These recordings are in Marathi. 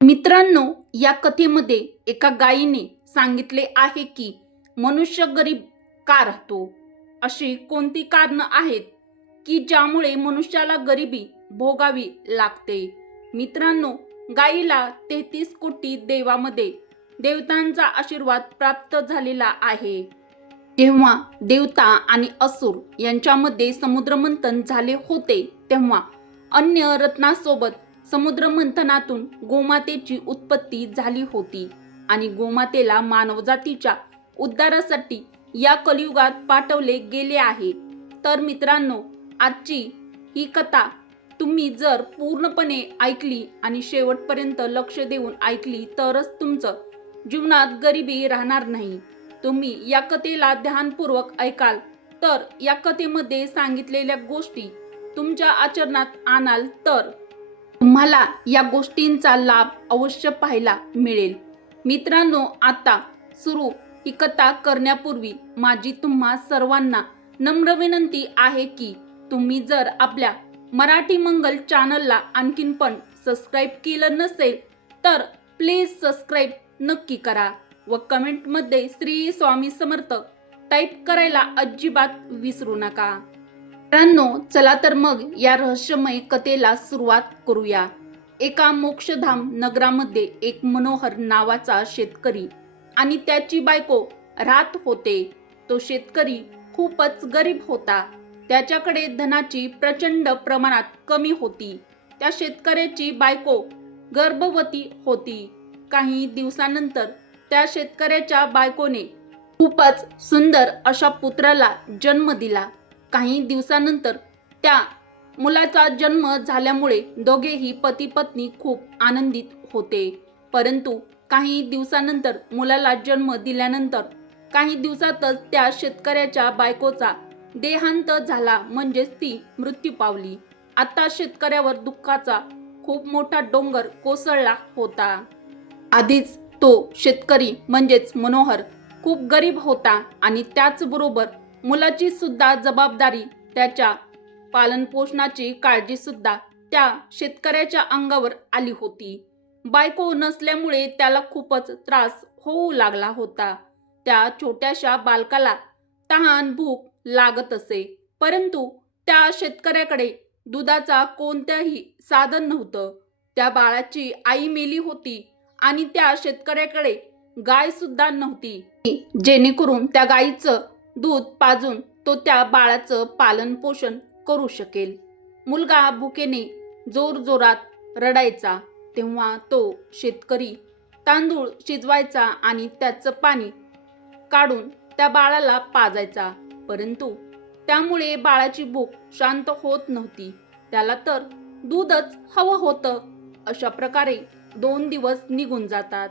मित्रांनो या कथेमध्ये एका गायीने सांगितले आहे की मनुष्य गरीब का राहतो? अशी कोणती कारणं आहेत की ज्यामुळे मनुष्याला गरिबी भोगावी लागते? मित्रांनो गायीला तेहतीस कोटी देवामध्ये देवतांचा आशीर्वाद प्राप्त झालेला आहे. तेव्हा देवता आणि असुर यांच्यामध्ये समुद्रमंथन झाले होते तेव्हा अन्य रत्नासोबत समुद्रमंथनातून गोमातेची उत्पत्ती झाली होती आणि गोमातेला मानवजातीच्या उद्धारासाठी या कलियुगात पाठवले गेले आहे. तर मित्रांनो आजची ही कथा तुम्ही जर पूर्णपणे ऐकली आणि शेवटपर्यंत लक्ष देऊन ऐकली तरच तुमचं जीवनात गरिबी राहणार नाही. तुम्ही या कथेला ध्यानपूर्वक ऐकाल तर या कथेमध्ये सांगितलेल्या गोष्टी तुमच्या आचरणात आणाल तर तुम्हाला या गोष्टींचा लाभ अवश्य पाहायला मिळेल. मित्रांनो आता सुरू ही कथा करण्यापूर्वी माझी तुम्हा सर्वांना नम्र विनंती आहे की तुम्ही जर आपल्या मराठी मंगल चॅनलला आणखीन पण सबस्क्राईब केलं नसेल तर प्लीज सबस्क्राईब नक्की करा व कमेंटमध्ये श्री स्वामी समर्थ टाईप करायला अजिबात विसरू नका. मित्रांनो चला तर मग या रहस्यमय कथेला सुरुवात करूया. एका मोक्षधाम नगरामध्ये एक मनोहर नावाचा शेतकरी आणि त्याची बायको राहत होते. तो शेतकरी खूपच गरीब होता. त्याच्याकडे धनाची प्रचंड प्रमाणात कमी होती. त्या शेतकऱ्याची बायको गर्भवती होती. काही दिवसानंतर त्या शेतकऱ्याच्या बायकोने खूपच सुंदर अशा पुत्राला जन्म दिला. काही दिवसानंतर त्या मुलाचा जन्म झाल्यामुळे दोघेही पती पत्नी खूप आनंदित होते. परंतु काही दिवसानंतर मुलाला जन्म दिल्यानंतर काही दिवसातच त्या शेतकऱ्याच्या बायकोचा देहांत झाला म्हणजेच ती मृत्यू पावली. आता शेतकऱ्यावर दुःखाचा खूप मोठा डोंगर कोसळला होता. आधीच तो शेतकरी म्हणजेच मनोहर खूप गरीब होता आणि त्याचबरोबर मुलाची सुद्धा जबाबदारी त्याच्या पालनपोषणाची काळजी सुद्धा त्या शेतकऱ्याच्या अंगावर आली होती. बायको नसल्यामुळे त्याला खूपच त्रास होऊ लागला होता. त्या छोट्याशा बालकाला तहान भूक लागत असे. परंतु त्या शेतकऱ्याकडे दुधाचा कोणत्याही साधन नव्हतं. त्या बाळाची आई मेली होती आणि त्या शेतकऱ्याकडे गाय सुद्धा नव्हती. जेणेकरून त्या गायीचं दूध पाजून तो त्या बाळाचं पालनपोषण करू शकेल. मुलगा भुकेने जोर जोरात रडायचा तेव्हा तो शेतकरी तांदूळ शिजवायचा आणि त्याचं पाणी काढून त्या बाळाला पाजायचा. परंतु त्यामुळे बाळाची भूक शांत होत नव्हती. त्याला तर दूधच हवं होतं. अशा प्रकारे दोन दिवस निघून जातात.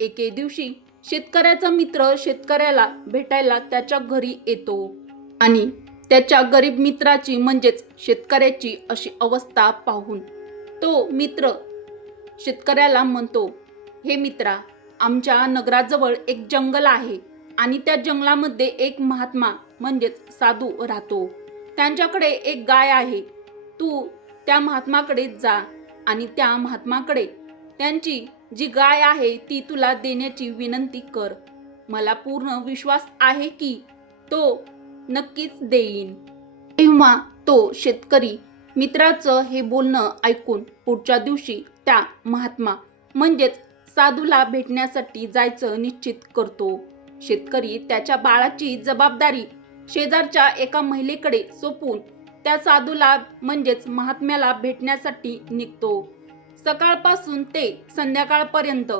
एके दिवशी शेतकऱ्याचा मित्र शेतकऱ्याला भेटायला त्याच्या घरी येतो. आणि त्याच्या गरीब मित्राची म्हणजेच शेतकऱ्याची अशी अवस्था पाहून तो मित्र शेतकऱ्याला म्हणतो हे मित्रा आमच्या नगराजवळ एक जंगल आहे आणि त्या जंगलामध्ये एक महात्मा म्हणजेच साधू राहतो. त्यांच्याकडे एक गाय आहे. तू त्या महात्माकडे जा आणि त्या महात्माकडे त्यांची जी गाय आहे ती तुला देण्याची विनंती कर. मला पूर्ण विश्वास आहे की तो नक्कीच देईन. तेव्हा तो शेतकरी मित्राचं हे बोलणं ऐकून पुढच्या दिवशी त्या महात्मा म्हणजेच साधूला भेटण्यासाठी जायचं निश्चित करतो. शेतकरी त्याच्या बाळाची जबाबदारी शेजारच्या एका महिलेकडे सोपून त्या साधूला म्हणजेच महात्म्याला भेटण्यासाठी निघतो. सकाळपासून ते संध्याकाळपर्यंत.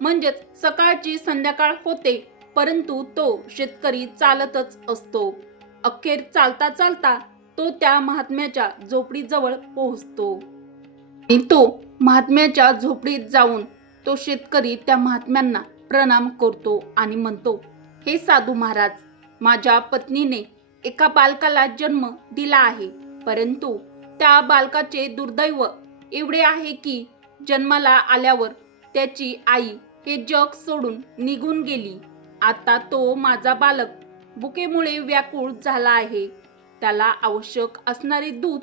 म्हणजेच सकाळची संध्याकाळ होते परंतु तो शेतकरी चालतच असतो. अखेर चालता चालता तो त्या महात्म्याच्या झोपडीजवळ पोहोचतो. आणि तो महात्म्याच्या झोपडीत जाऊन तो शेतकरी त्या महात्म्यांना प्रणाम करतो आणि म्हणतो हे साधू महाराज माझ्या पत्नीने एका बालकाला जन्म दिला आहे परंतु त्या बालकाचे दुर्दैव एवढे आहे की जन्माला आल्यावर त्याची आई हे जग सोडून निघून गेली. आता तो माझा बालक बुकेमुळे व्याकुळ झाला आहे. त्याला आवश्यक असणारे दूध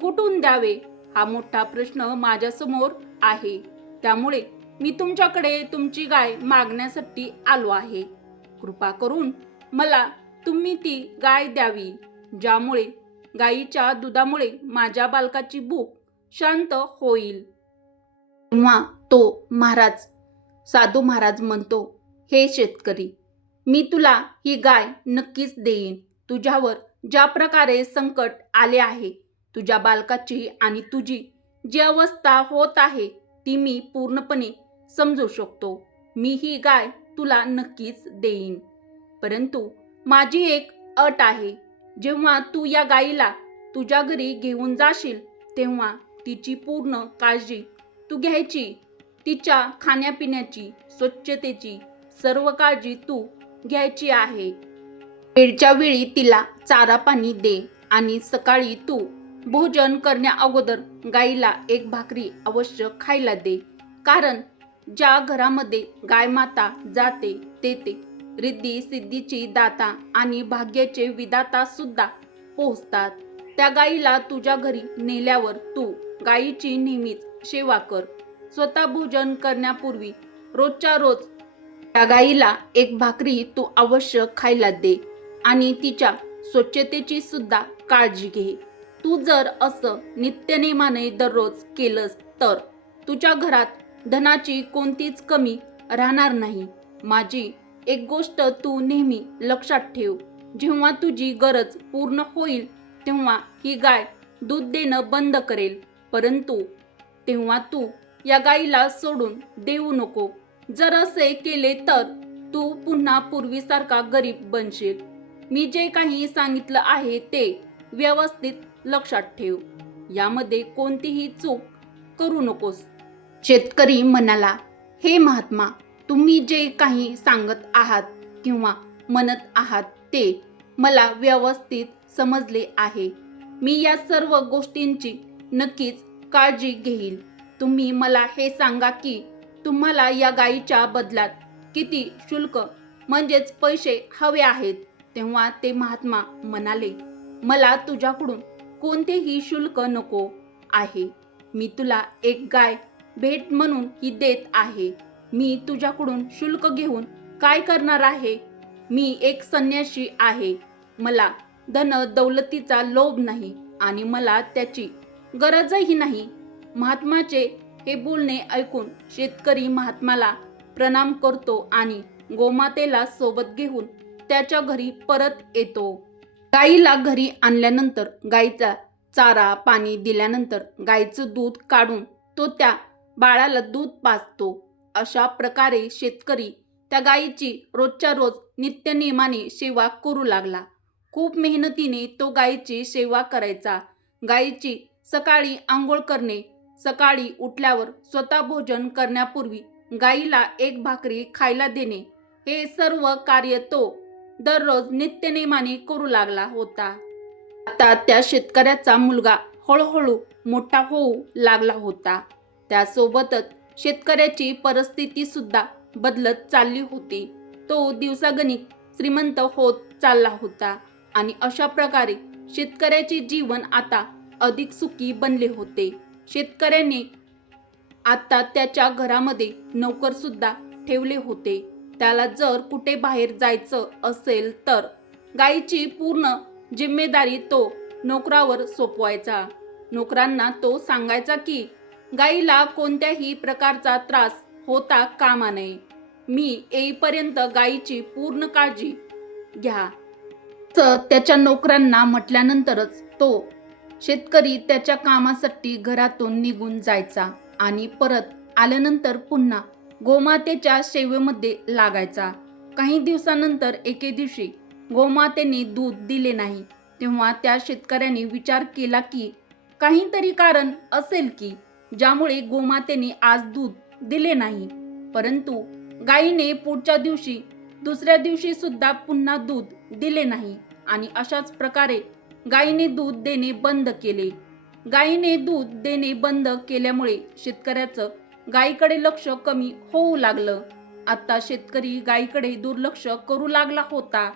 कुठून द्यावे हा मोठा प्रश्न माझ्यासमोर आहे. त्यामुळे मी तुमच्याकडे तुमची गाय मागण्यासाठी आलो आहे. कृपा करून मला तुम्ही ती गाय द्यावी ज्यामुळे गायीच्या दुधामुळे माझ्या बालकाची भूक शांत होईल. तेव्हा तो महाराज साधू महाराज म्हणतो हे शेतकरी मी तुला ही गाय नक्कीच देईन. तुझ्यावर ज्या प्रकारे संकट आले आहे तुझ्या बालकाची आणि तुझी जी अवस्था होत आहे ती मी पूर्णपणे समजू शकतो. मी ही गाय तुला नक्कीच देईन. परंतु माझी एक अट आहे जेव्हा तू या गायीला तुझ्या घरी घेऊन जाशील तेव्हा तिची पूर्ण काळजी तू घ्यायची. तिच्या खाण्यापिण्याची स्वच्छतेची सर्व काळजी तू घ्यायची आहे. वेळच्या वेळी तिला चारा पाणी दे आणि सकाळी तू भोजन करण्या अगोदर गाईला एक भाकरी अवश्य खायला दे. कारण ज्या घरामध्ये गाय माता जाते तेथे रिद्धी सिद्धीची दाता आणि भाग्याचे विदाता सुद्धा पोहोचतात. त्या गाईला तुझ्या घरी नेल्यावर तू गायीची नेहमीच सेवा कर. स्वतः भोजन करण्यापूर्वी रोजच्या रोज त्या गाईला एक भाकरी तू अवश्य खायला दे आणि तिच्या स्वच्छतेची सुद्धा काळजी घे. तू जर असं नित्यनेमाने दररोज केलंस तर तुझ्या घरात धनाची कोणतीच कमी राहणार नाही. माझी एक गोष्ट तू नेहमी लक्षात ठेव. जेव्हा तुझी गरज पूर्ण होईल तेव्हा ही गाय दूध देणं बंद करेल. परंतु तेव्हा तू या गाईला सोडून देऊ नको. जर असे केले तर तू पुन्हा पूर्वीसारखा गरीब बनशील. मी जे काही सांगितलं आहे ते व्यवस्थित लक्षात ठेव. यामध्ये कोणतीही चूक करू नकोस. शेतकरी म्हणाला हे महात्मा तुम्ही जे काही सांगत आहात किंवा म्हणत आहात ते मला व्यवस्थित समजले आहे. मी या सर्व गोष्टींची नक्कीच काळजी घेईल. तुम्ही मला हे सांगा की तुम्हाला या गायीच्या बदलात किती शुल्क म्हणजेच पैसे हवे आहेत? तेव्हा ते महात्मा म्हणाले मला तुझ्याकडून कोणतेही शुल्क नको आहे. मी तुला एक गाय भेट म्हणून ही देत आहे. मी तुझ्याकडून शुल्क घेऊन काय करणार आहे? मी एक संन्याशी आहे. मला धन दौलतीचा लोभ नाही आणि मला त्याची गरजही नाही. महात्माचे हे बोलणे ऐकून शेतकरी महात्माला प्रणाम करतो आणि गोमातेला सोबत घेऊन त्याच्या घरी परत येतो. गाईला घरी आणल्यानंतर गाईचा चारा पाणी दिल्यानंतर गाईचं दूध काढून तो त्या बाळाला दूध पाजतो. अशा प्रकारे शेतकरी त्या गायीची रोजच्या रोज नित्यनियमाने सेवा करू लागला. खूप मेहनतीने तो गायीची सेवा करायचा. गायीची सकाळी आंघोळ करणे सकाळी उठल्यावर स्वतः भोजन करण्यापूर्वी गाईला एक भाकरी खायला देणे हे सर्व कार्य तो दररोज नित्यनेमाने करू लागला होता. आता त्या शेतकऱ्याचा मुलगा हळूहळू मोठा होऊ लागला होता. त्यासोबतच शेतकऱ्याची परिस्थिती सुद्धा बदलत चालली होती. तो दिवसागणिक श्रीमंत होत चालला होता आणि अशा प्रकारे शेतकऱ्याचे जीवन आता अधिक सुखी बनले होते. शेतकऱ्याने आता त्याच्या घरामध्ये नोकर सुद्धा ठेवले होते. त्याला जर कुठे बाहेर जायचं असेल तर गायीची पूर्ण जिम्मेदारी तो नोकरावर सोपवायचा. नोकरांना तो सांगायचा की गाईला कोणत्याही प्रकारचा त्रास होता कामा नये. मी येईपर्यंत गायीची पूर्ण काळजी घ्या. त्याच्या नोकरांना म्हटल्यानंतरच तो शेतकरी त्याच्या कामासाठी घरातून निघून जायचा आणि परत आल्यानंतर पुन्हा गोमातेच्या सेवेमध्ये लागायचा. काही दिवसानंतर एके दिवशी गोमातेने दूध दिले नाही. तेव्हा त्या शेतकऱ्याने विचार केला की काहीतरी कारण असेल की ज्यामुळे गोमातेने आज दूध दिले नाही. परंतु गायीने पुढच्या दिवशी दुसऱ्या दिवशी सुद्धा पुन्हा दूध दिले नाही आणि अशाच प्रकारे गायीने दूध देणे बंद केले. गायीने दूध देणे बंद केल्यामुळे शेतकऱ्याचं गायीकडे लक्ष कमी होऊ लागलं. आता शेतकरी गायीकडे दुर्लक्ष करू लागला होता.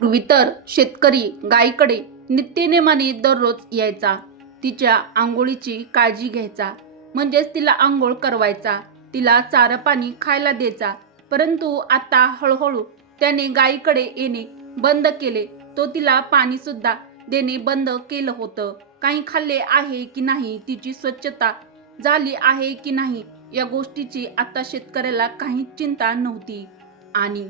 पूर्वी तर शेतकरी गायीकडे नित्यनेमाने दररोज यायचा. तिच्या आंघोळीची काळजी घ्यायचा. म्हणजेच तिला आंघोळ करवायचा. तिला चारा पाणी खायला द्यायचा. परंतु आता हळूहळू त्याने गायीकडे येणे बंद केले. तो तिला पाणी सुद्धा देणे बंद केलं होतं. काही खाल्ले आहे की नाही तिची स्वच्छता झाली आहे की नाही या गोष्टीची आता शेतकऱ्याला काही चिंता नव्हती. आणि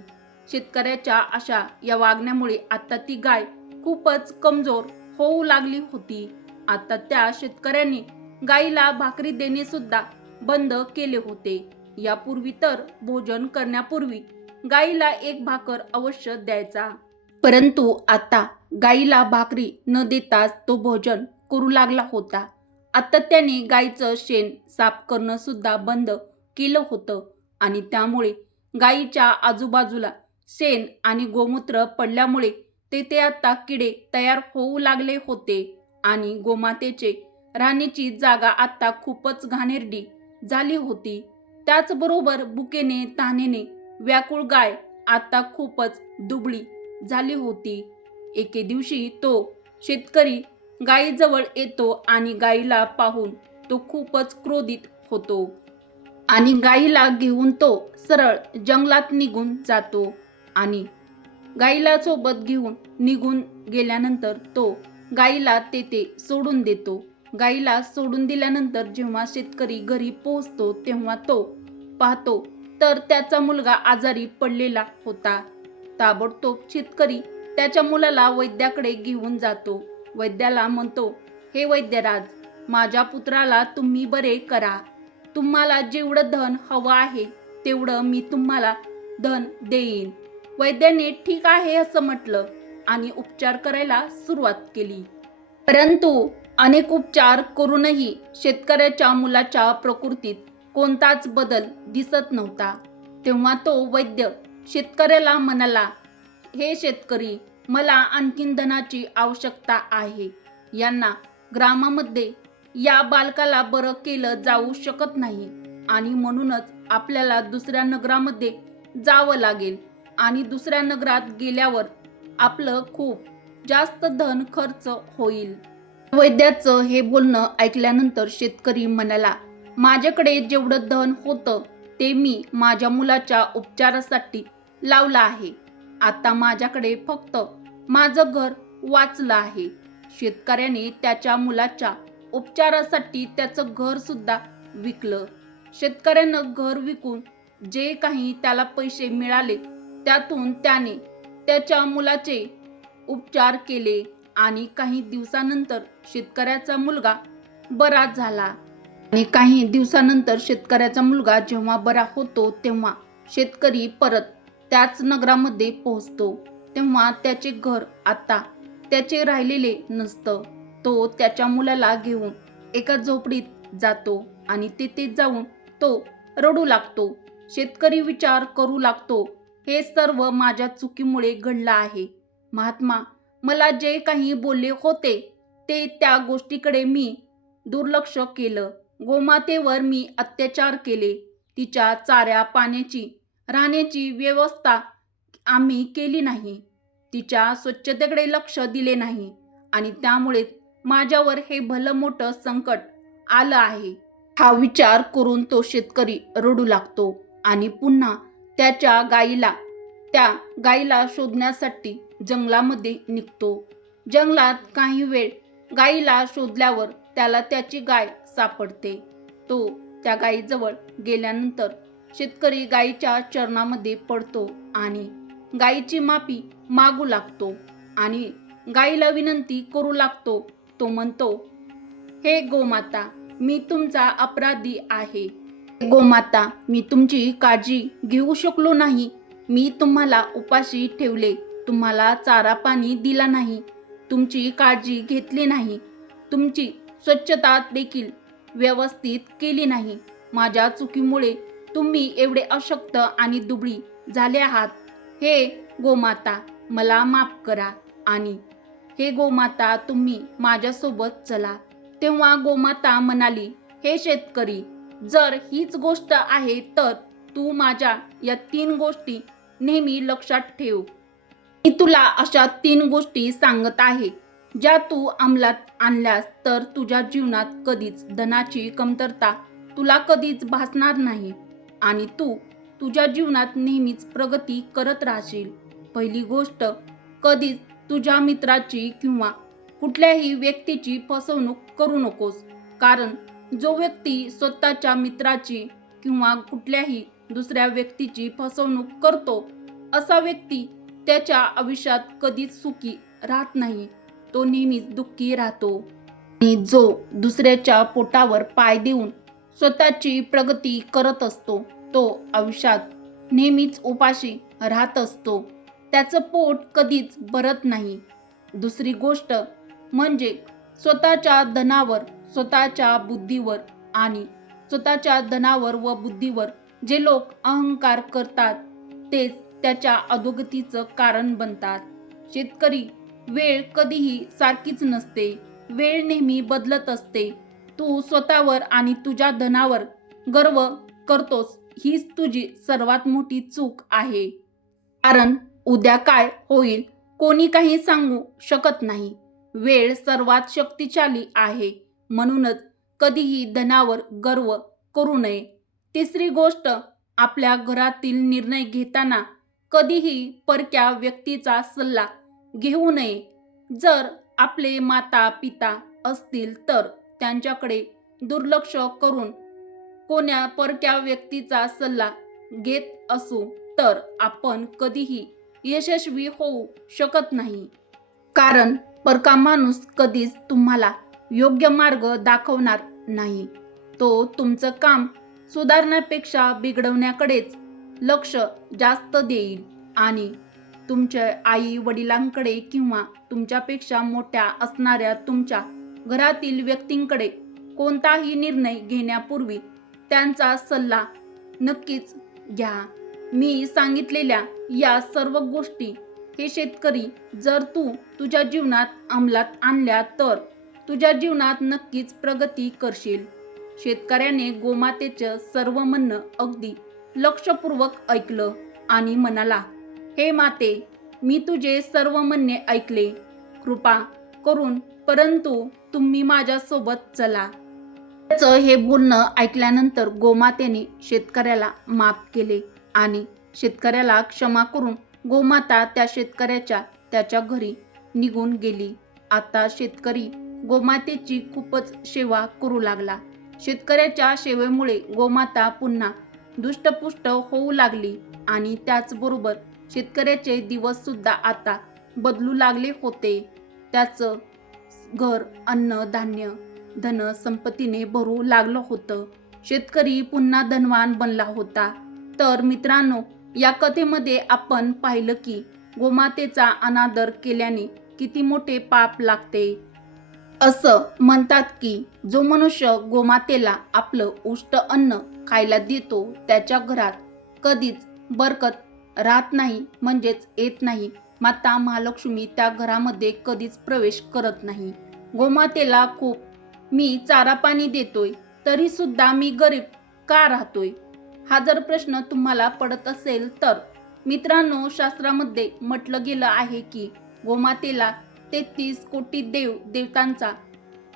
शेतकऱ्याच्या अशा या वागण्यामुळे आता ती गाय खूपच कमजोर होऊ लागली होती. आता त्या शेतकऱ्याने गायीला भाकरी देणे सुद्धा बंद केले होते. यापूर्वी तर भोजन करण्यापूर्वी गायीला एक भाकर अवश्य द्यायचा. परंतु आता गाईला भाकरी न देताच तो भोजन करू लागला होता. आता त्याने गाईचं शेण साफ करणं सुद्धा बंद केलं होतं आणि त्यामुळे गाईच्या आजूबाजूला शेण आणि गोमूत्र पडल्यामुळे तेथे आता किडे तयार होऊ लागले होते आणि गोमातेचे राहण्याची जागा आता खूपच घाणेरडी झाली होती. त्याचबरोबर बुकेने तानेने व्याकुळ गाय आता खूपच दुबळी झाली होती. एके दिवशी तो शेतकरी गायीजवळ येतो आणि गायीला पाहून तो खूपच क्रोधित होतो. आणि गायीला घेऊन तो सरळ जंगलात निघून जातो आणि गायीला सोबत घेऊन निघून गेल्यानंतर तो गायीला तेथे सोडून देतो. गायीला सोडून दिल्यानंतर जेव्हा शेतकरी घरी पोहोचतो तेव्हा तो पाहतो तर त्याचा मुलगा आजारी पडलेला होता. ताबडतोब शेतकरी त्याच्या मुलाला वैद्याकडे घेऊन जातो. वैद्याला म्हणतो हे वैद्यराज माझ्या पुत्राला तुम्ही बरे करा. तुम्हाला जेवढं धन हवं आहे तेवढं मी तुम्हाला धन देईन. वैद्याने ठीक आहे असं म्हटलं आणि उपचार करायला सुरुवात केली. परंतु अनेक उपचार करूनही शेतकऱ्याच्या मुलाच्या प्रकृतीत कोणताच बदल दिसत नव्हता. तेव्हा तो वैद्य शेतकऱ्याला म्हणाला हे शेतकरी मला आणखीन धनाची आवश्यकता आहे. यांना ग्रामामध्ये या बालकाला बरं केलं जाऊ शकत नाही आणि म्हणूनच आपल्याला दुसऱ्या नगरामध्ये जावं लागेल आणि दुसऱ्या नगरात गेल्यावर आपलं खूप जास्त धन खर्च होईल. वैद्याचं हे बोलणं ऐकल्यानंतर शेतकरी म्हणाला माझ्याकडे जेवढं धन होतं ते मी माझ्या मुलाच्या उपचारासाठी लावलं आहे. आता माझ्याकडे फक्त माझं घर वाचलं आहे. शेतकऱ्याने त्याच्या मुलाच्या उपचारासाठी त्याचं घर सुद्धा विकलं. शेतकऱ्यानं घर विकून जे काही त्याला पैसे मिळाले त्यातून त्याने त्याच्या मुलाचे उपचार केले आणि काही दिवसानंतर शेतकऱ्याचा मुलगा बरा झाला. आणि काही दिवसानंतर शेतकऱ्याचा मुलगा जेव्हा बरा होतो तेव्हा शेतकरी परत त्याच नगरामध्ये पोहोचतो. तेव्हा त्याचे घर आता त्याचे राहिलेले नसतं. तो त्याच्या मुलाला घेऊन एका झोपडीत जातो आणि तेथे जाऊन तो रडू लागतो. शेतकरी विचार करू लागतो हे सर्व माझ्या चुकीमुळे घडलं आहे. महात्मा मला जे काही बोलले होते ते त्या गोष्टीकडे मी दुर्लक्ष केलं. गोमातेवर मी अत्याचार केले. तिच्या चाऱ्या पाण्याची राहण्याची व्यवस्था आम्ही केली नाही. तिच्या स्वच्छतेकडे लक्ष दिले नाही आणि त्यामुळे माझ्यावर हे भलं मोठं संकट आलं आहे. हा विचार करून तो शेतकरी रडू लागतो आणि पुन्हा त्याच्या गाईला त्या गाईला शोधण्यासाठी जंगलामध्ये निघतो. जंगलात काही वेळ गाईला शोधल्यावर त्याला त्याची गाय सापडते. तो त्या गायीजवळ गेल्यानंतर शेतकरी गायीच्या चरणामध्ये पडतो आणि गायीची माफी मागू लागतो आणि गायीला विनंती करू लागतो. तो म्हणतो हे गोमाता मी तुमचा अपराधी आहे. गोमाता मी तुमची काळजी घेऊ शकलो नाही. मी तुम्हाला उपाशी ठेवले. तुम्हाला चारा पाणी दिला नाही. तुमची काळजी घेतली नाही. तुमची स्वच्छता देखील व्यवस्थित केली नाही. माझ्या चुकीमुळे तुम्ही एवढे अशक्त आणि दुबळी झाले आहात. हे गोमाता मला माफ करा आणि हे गोमाता तुम्ही माझ्यासोबत चला. तेव्हा गोमाता म्हणाली हे शेतकरी जर हीच गोष्ट आहे तर तू माझ्या या तीन गोष्टी नेहमी लक्षात ठेव. मी तुला अशा तीन गोष्टी सांगत आहे. ज्या तू अंमलात आणल्यास तर तुझ्या जीवनात कधीच धनाची कमतरता तुला कधीच भासणार नाही. आणि तू तुझ्या जीवनात नेहमीच प्रगती करत राहशील. पहिली गोष्ट कधीच तुझ्या मित्राची किंवा कुठल्याही व्यक्तीची फसवणूक करू नकोस. कारण जो व्यक्ती स्वतःच्या मित्राची किंवा कुठल्याही दुसऱ्या व्यक्तीची फसवणूक करतो असा व्यक्ती त्याच्या आयुष्यात कधीच सुखी राहत नाही. तो नेहमीच दुःखी राहतो. आणि जो दुसऱ्याच्या पोटावर पाय देऊन स्वतःची प्रगती करत असतो. तो आयुष्यात नेहमीच उपाशी राहत असतो. त्याचं पोट कधीच भरत नाही. दुसरी गोष्ट म्हणजे स्वतःच्या धनावर स्वतःच्या बुद्धीवर आणि स्वतःच्या धनावर व बुद्धीवर जे लोक अहंकार करतात तेच त्याच्या अधोगतीचं कारण बनतात. शेतकरी वेळ कधीही सारखीच नसते. वेळ नेहमी बदलत असते. तू स्वतःवर आणि तुझ्या धनावर गर्व करतोस हीच तुझी सर्वात मोठी चूक आहे. कारण उद्या काय होईल कोणी काही सांगू शकत नाही. वेळ सर्वात शक्तिशाली आहे. म्हणूनच कधीही धनावर गर्व करू नये. तिसरी गोष्ट आपल्या घरातील निर्णय घेताना कधीही परक्या व्यक्तीचा सल्ला घेऊ नये. जर आपले माता पिता असतील तर त्यांच्याकडे दुर्लक्ष करून कोण्या परक्या व्यक्तीचा सल्ला घेत असू तर आपण कधीही यशस्वी होऊ शकत नाही. कारण परका माणूस कधीच तुम्हाला योग्य मार्ग दाखवणार नाही. तो तुमचं काम सुधारण्यापेक्षा बिघडवण्याकडेच लक्ष जास्त देईल आणि तुमच्या आई वडिलांकडे किंवा तुमच्यापेक्षा मोठ्या असणाऱ्या तुमच्या घरातील व्यक्तींकडे कोणताही निर्णय घेण्यापूर्वी त्यांचा सल्ला नक्कीच घ्या. मी सांगितलेल्या या सर्व गोष्टी हे शेतकरी जर तू तुझ्या जीवनात अंमलात आणल्या तर तुझ्या जीवनात नक्कीच प्रगती करशील. शेतकऱ्याने गोमातेचं सर्व म्हणणं अगदी लक्षपूर्वक ऐकलं आणि म्हणाला हे माते मी तुझे सर्व म्हणणे ऐकले. कृपा करून परंतु तुम्ही माझ्यासोबत चला. त्याचं हे बोलणं ऐकल्यानंतर गोमातेने शेतकऱ्याला माफ केले आणि शेतकऱ्याला क्षमा करून गोमाता त्या शेतकऱ्याच्या त्याच्या घरी निघून गेली. आता शेतकरी गोमातेची खूपच सेवा करू लागला. शेतकऱ्याच्या सेवेमुळे गोमाता पुन्हा दुष्टपुष्ट होऊ लागली आणि त्याचबरोबर शेतकऱ्याचे दिवससुद्धा आता बदलू लागले होते. त्याचं घर अन्न धान्य धन संपत्तीने भरू लागलं होतं. शेतकरी पुन्हा धनवान बनला होता. तर मित्रांनो या कथेमध्ये आपण पाहिलं की गोमातेचा अनादर केल्याने किती मोठे पाप लागते. असं म्हणतात की जो मनुष्य गोमातेला आपलं उष्ट अन्न खायला देतो त्याच्या घरात कधीच बरकत राहत नाही म्हणजेच येत नाही. माता महालक्ष्मी त्या घरामध्ये कधीच प्रवेश करत नाही. गोमातेला खूप मी चारा पाणी देतोय तरी सुद्धा मी गरीब का राहतोय? हा जर प्रश्न तुम्हाला पडत असेल तर. मित्रांनो शास्त्रामध्ये म्हटलं गेलं आहे की गोमातेला तेहतीस कोटी देव देवतांचा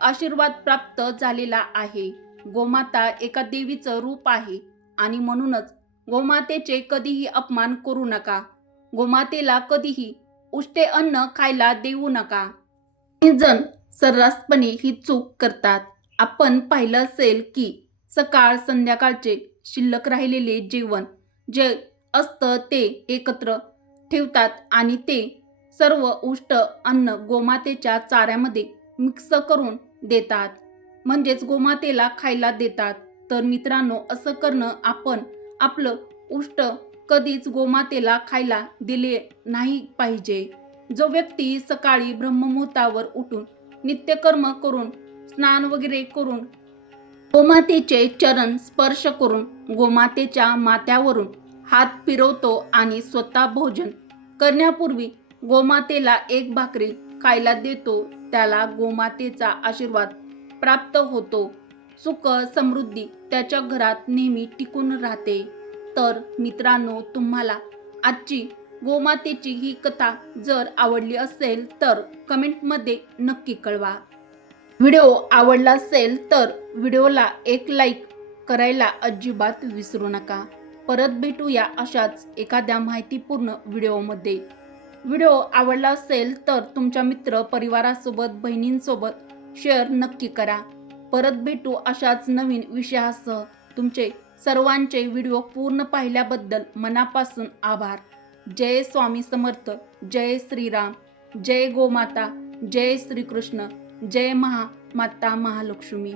आशीर्वाद प्राप्त झालेला आहे. गोमाता एका देवीचं रूप आहे आणि म्हणूनच गोमातेचे कधीही अपमान करू नका. गोमातेला कधीही उष्टे अन्न खायला देऊ नका. जण सर्रासपणे ही चूक करतात. आपण पाहिलं असेल की सकाळ संध्याकाळचे शिल्लक राहिलेले जेवण जे असतं ते एकत्र ठेवतात आणि ते सर्व उष्ट अन्न गोमातेच्या चाऱ्यामध्ये मिक्स करून देतात. म्हणजेच गोमातेला खायला देतात. तर मित्रांनो असं करणं आपण आपलं उष्ट कधीच गोमातेला खायला दिले नाही पाहिजे. जो व्यक्ती सकाळी ब्रह्ममुहूर्तावर उठून नित्यकर्म करून स्नान वगैरे करून गोमातेचे चरण स्पर्श करून गोमातेच्या माथ्यावरून हात फिरवतो आणि स्वतः भोजन करण्यापूर्वी गोमातेला एक भाकरी खायला देतो. त्याला गोमातेचा आशीर्वाद प्राप्त होतो. सुख समृद्धी त्याच्या घरात नेहमी टिकून राहते. तर मित्रांनो तुम्हाला आजची गोमातेची ही कथा जर आवडली असेल तर कमेंटमध्ये नक्की कळवा. व्हिडिओ आवडला असेल तर व्हिडिओला एक लाईक करायला अजिबात विसरू नका. परत भेटूया अशाच एखाद्या माहितीपूर्ण व्हिडिओमध्ये. व्हिडिओ आवडला असेल तर तुमच्या मित्र परिवारासोबत बहिणींसोबत शेअर नक्की करा. परत भेटू अशाच नवीन विषयासह तुमचे सर्वांचे व्हिडिओ पूर्ण पाहिल्याबद्दल मनापासून आभार. जय स्वामी समर्थ जय श्रीराम जय गोमाता जय श्रीकृष्ण जय महा माता महालक्ष्मी.